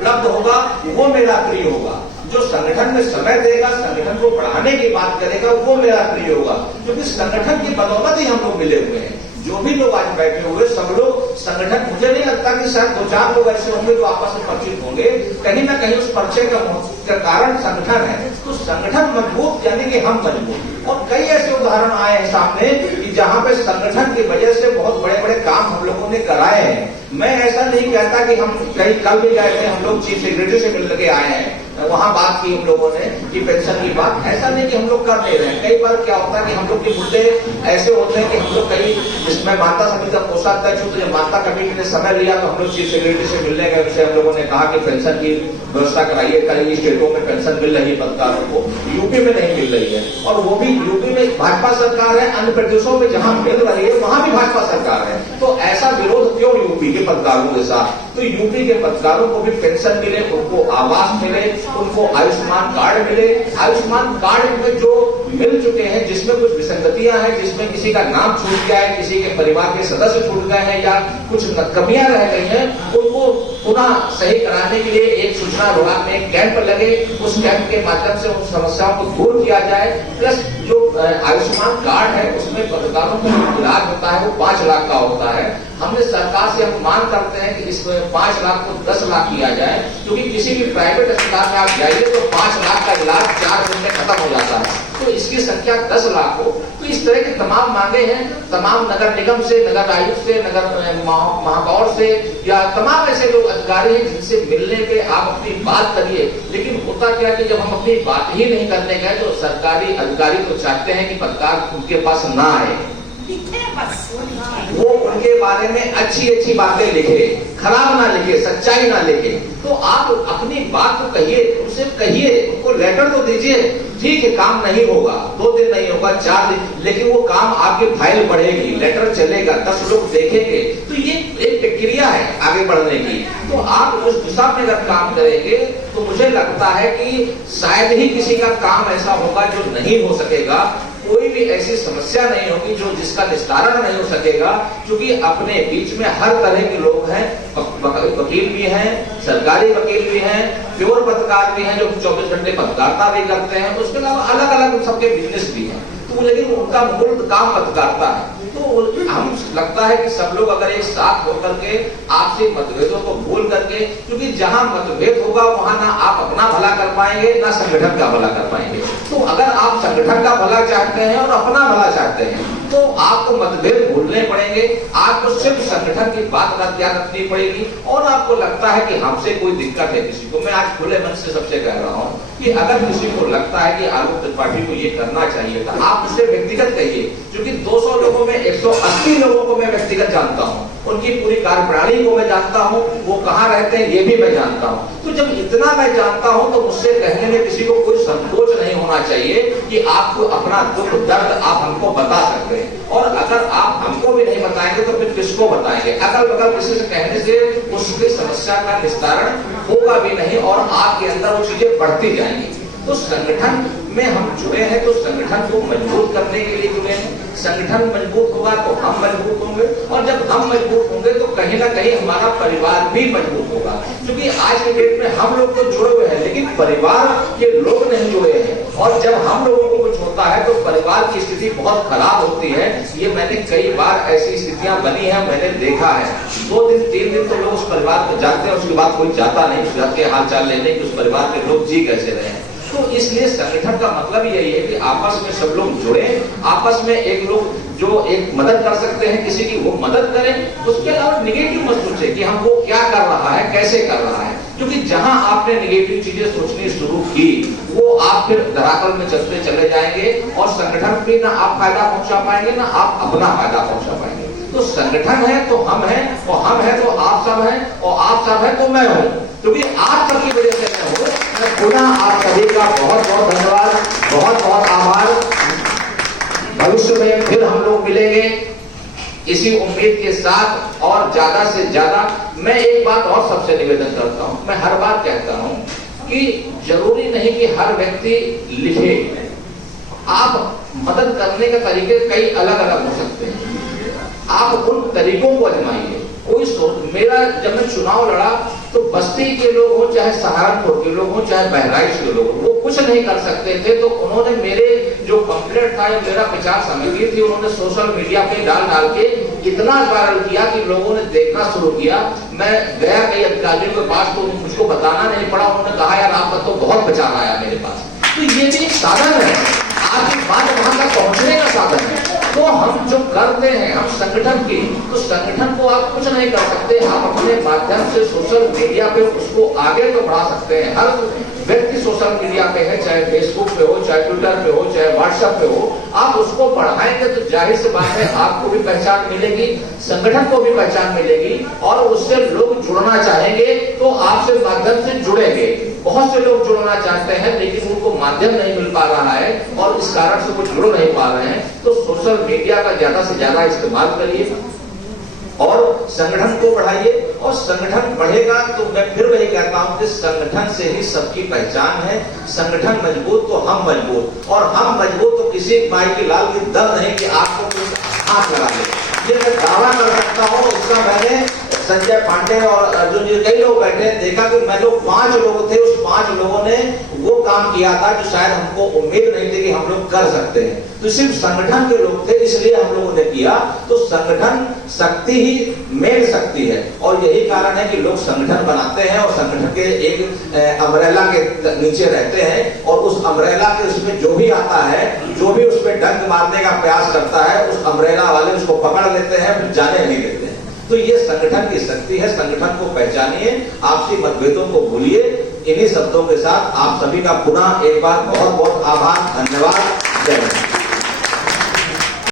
उपलब्ध होगा वो मेरा प्रिय होगा। जो संगठन में समय देगा, संगठन को बढ़ाने की बात करेगा, वो मेरा प्रिय होगा। क्योंकि संगठन की बदौलत ही हम लोग मिले हुए हैं। जो भी लोग आज बैठे हुए सब लोग संगठन, मुझे नहीं लगता कि शायद 2-4 लोग ऐसे होंगे जो आपस में परिचित होंगे, कहीं ना कहीं उस परिचय का कारण संगठन है। तो संगठन मजबूत यानी कि हम मजबूत। और कई ऐसे उदाहरण आए हैं सामने कि जहां पे संगठन की वजह से बहुत बड़े बड़े काम हम लोगों ने कराए हैं। मैं ऐसा नहीं कहता कि हम कहीं कल भी गए थे, हम लोग चीफ सेक्रेटरी से मिल के आए हैं, वहां बात की हम लोगों ने कि पेंशन की बात, ऐसा नहीं कि हम लोग कर नहीं रहे हैं। कई बार क्या होता है कि हम लोग के मुद्दे ऐसे होते हैं कि हम लोग कहीं, जिसमें माता समिति का कोषाध्यक्ष हूं, तो जब माता कमेटी ने समय लिया तो हम लोग चीफ सेक्रेटरी से मिलने गए, उनसे हम लोगों ने कहा कि पेंशन की व्यवस्था कराइए। कई स्टेटों में पेंशन मिल रही है पत्रकारों को, यूपी में नहीं मिल रही है, और वो भी यूपी में भाजपा सरकार है, अन्य प्रदेशों में जहां मिल रही है वहां भी भाजपा सरकार है। तो ऐसा विरोध क्यों यूपी के पत्रकारों के साथ? तो यूपी के पत्रकारों को भी पेंशन मिले, उनको आवास मिले, उनको आयुष्मान कार्ड मिले। आयुष्मान कार्ड में जो मिल चुके हैं, जिसमें कुछ विसंगतियां हैं, जिसमें किसी का नाम छूट गया है, किसी के परिवार के सदस्य छूट गए हैं या कुछ कमियां रह गई हैं, उनको पुनः सही कराने के लिए एक सूचना विभाग में एक कैंप लगे, उस कैंप के माध्यम से उन समस्याओं को दूर किया जाए। प्लस जो आयुष्मान कार्ड है उसमें पत्रकारों का जो इलाज होता है वो 5 लाख का होता है। हमने सरकार से हम मांग करते हैं कि इस 5 लाख को 10 लाख किया जाए, क्योंकि किसी भी प्राइवेट अस्पताल में आप जाइए तो 5 लाख का इलाज 4 दिन में खत्म हो जाता है, तो इसकी संख्या 10 लाख हो। तो इस तरह की तमाम मांगे हैं, तमाम नगर निगम से, नगर आयुक्त से, नगर महापौर से, या तमाम ऐसे लोग अधिकारी हैं जिनसे मिलने पे आप अपनी बात करिए। लेकिन होता क्या कि जब हम अपनी बात ही नहीं करने गए तो सरकारी अधिकारी तो चाहते हैं कि पत्रकार उनके पास ना आए, वो उनके बारे में अच्छी अच्छी बातें लिखे, खराब ना लिखे, सच्चाई ना लिखे। तो आप अपनी बात को कहिए, उनसे कहिए, उनको लेटर तो दीजिए। ठीक है, काम नहीं होगा, 2 दिन नहीं होगा, 4 दिन, लेकिन वो काम आपकी फाइल बढ़ेगी, लेटर चलेगा, 10 लोग देखेंगे। तो ये एक प्रक्रिया है आगे बढ़ने की। तो आप उस दिशा में अगर काम करेंगे तो मुझे लगता है कि शायद ही किसी का काम ऐसा होगा जो नहीं हो सकेगा। कोई भी ऐसी समस्या नहीं होगी जो जिसका निस्तारण नहीं हो सकेगा, क्योंकि अपने बीच में हर तरह के लोग हैं। वकील भी हैं, सरकारी वकील भी हैं, प्योर पत्रकार भी हैं जो 24 घंटे पत्रकारिता भी करते हैं, उसके अलावा अलग अलग सबके बिजनेस भी हैं। तो लेकिन उनका मूल काम पत्रकारिता है। तो हम लगता है कि सब लोग अगर एक साथ होकर के आपसी मतभेदों को भूल करके, क्योंकि जहां मतभेद होगा वहां ना आप अपना भला कर पाएंगे ना संगठन का भला कर पाएंगे। तो अगर आप संगठन का भला चाहते हैं और अपना भला चाहते हैं तो आपको मतभेद भूलने पड़ेंगे, आपको सिर्फ संगठन की बात ध्यान रखनी पड़ेगी। और आपको लगता है कि हमसे कोई दिक्कत है किसी को, मैं आज खुले मन से सबसे कह रहा हूँ कि अगर किसी को लगता है कि आलोक त्रिपाठी को ये करना चाहिए था, आप उससे व्यक्तिगत कहिए। क्योंकि 200 लोगों में 180 लोगों को मैं व्यक्तिगत जानता हूँ, उनकी पूरी कार्यप्रणाली को मैं जानता हूँ, वो कहाँ रहते हैं ये भी मैं जानता हूँ। तो जब इतना मैं जानता हूँ तो मुझसे कहने में किसी को कोई संकोच नहीं होना चाहिए कि आपको अपना दुख दर्द आप हमको बता सकते हैं। और अगर आप हमको भी नहीं बताएंगे तो फिर किसको बताएंगे? अगल बगल किसी से कहने से उसकी समस्या का निस्तारण होगा भी नहीं और आपके अंदर वो चीजें बढ़ती जाएंगी। तो संगठन में हम जुड़े हैं तो संगठन को मजबूत करने के लिए जुड़े हैं। संगठन मजबूत होगा तो हम मजबूत होंगे, और जब हम मजबूत होंगे तो कहीं ना कहीं हमारा परिवार भी मजबूत होगा। क्योंकि आज के डेट में हम लोग तो जुड़े हुए हैं लेकिन परिवार के लोग नहीं जुड़े हैं, और जब हम लोगों को कुछ होता है तो परिवार की स्थिति बहुत खराब होती है। ये मैंने कई बार ऐसी स्थितियां बनी है, मैंने देखा है। 2 दिन 3 दिन तो लोग उस परिवार को जानते हैं, उसके बाद कोई जाता नहीं उस घर के हाल चाल लेने कि उस परिवार के लोग जी कैसे रहे हैं। तो इसलिए संगठन का मतलब यही है कि आपस में सब लोग जुड़े, आपस में एक लोग जो एक मदद कर सकते हैं किसी की वो मदद करें। उसके अलावा निगेटिव मत सोचे कि हमको क्या कर रहा है, कैसे कर रहा है, क्योंकि जहां आपने निगेटिव चीजें सोचनी शुरू की वो आप फिर धरातल में चलते चले जाएंगे और संगठन भी ना आप फायदा पहुंचा पाएंगे ना आप अपना फायदा पहुंचा पाएंगे। तो संगठन है तो हम हैं, और हम है तो आप सब हैं, और आप सब है तो मैं हूं, क्योंकि आप सबकी वजह से मैं हूं। मैं पुनः आप सभी का बहुत बहुत धन्यवाद, बहुत बहुत आभार। भविष्य में फिर हम लोग मिलेंगे इसी उम्मीद के साथ और ज्यादा से ज्यादा। मैं एक बात और सबसे निवेदन करता हूं, मैं हर बार कहता हूं कि जरूरी नहीं कि हर व्यक्ति लिखे, आप मदद करने के तरीके कई अलग अलग हो सकते हैं। आप उन तरीकों को आजमाइए। मेरा जब मैं चुनाव लड़ा तो बस्ती के लोग हो, चाहे सहारनपुर के लोग हो, चाहे बहराइच के लोग हो, वो कुछ नहीं कर सकते थे। तो उन्होंने मेरे जो पंपलेट था या मेरा प्रचार सामग्री थी, उन्होंने सोशल मीडिया पे डाल के इतना वायरल किया कि लोगों ने देखना शुरू किया। मैं गया कई अधिकारियों के पास तो मुझको बताना नहीं पड़ा, उन्होंने कहा यार आपका तो बहुत प्रचार आया मेरे पास। तो ये भी एक साधन है, आपकी बात वहां तक पहुंचने का साधन है। तो हम जो करते हैं, हम संगठन की, तो संगठन को आप कुछ नहीं कर सकते, हम अपने माध्यम से सोशल मीडिया पे उसको आगे तो बढ़ा सकते हैं। हर व्यक्ति सोशल मीडिया पे है, चाहे फेसबुक पे हो, चाहे ट्विटर पे हो, चाहे व्हाट्सएप पे हो, आप उसको बढ़ाएंगे तो जाहिर सी बात है आपको भी पहचान मिलेगी, संगठन को भी पहचान मिलेगी और उससे लोग जुड़ना चाहेंगे तो आपसे माध्यम से जुड़ेंगे। बहुत से लोग जुड़ना चाहते हैं लेकिन उनको माध्यम नहीं मिल पा रहा है और इस कारण से वो जुड़ नहीं पा रहे हैं। तो सोशल मीडिया का ज्यादा से ज्यादा इस्तेमाल करिए और संगठन को बढ़ाइए, और संगठन बढ़ेगा तो मैं फिर वही कहता हूं कि संगठन से ही सबकी पहचान है। संगठन मजबूत तो हम मजबूत, और हम मजबूत तो किसी माई की लाल की दर नहीं कि आपको कुछ हाथ लगा दे। ये मैं दावा कर सकता हूं, इसका मैंने संजय पांडे और अर्जुन जी कई लोग बैठे देखा कि मैं लोग 5 लोग थे, उस 5 लोगों ने वो काम किया था जो शायद हमको उम्मीद नहीं थी कि हम लोग कर सकते हैं। तो सिर्फ संगठन के लोग थे इसलिए हम लोगों ने किया। तो संगठन शक्ति ही मेन शक्ति है, और यही कारण है कि लोग संगठन बनाते हैं और संगठन के एक अम्ब्रेला के नीचे रहते हैं, और उस अम्ब्रेला के उसमें जो भी आता है, जो भी उसमें डंक मारने का प्रयास करता है, उस अम्ब्रेला वाले उसको पकड़ लेते हैं, फिर जाने नहीं देते हैं। तो ये संगठन की शक्ति है, संगठन को पहचानिए, आपसी मतभेदों को भूलिए। इन्हीं शब्दों के साथ आप सभी का पुनः एक बार बहुत बहुत आभार, धन्यवाद, जय हिंद।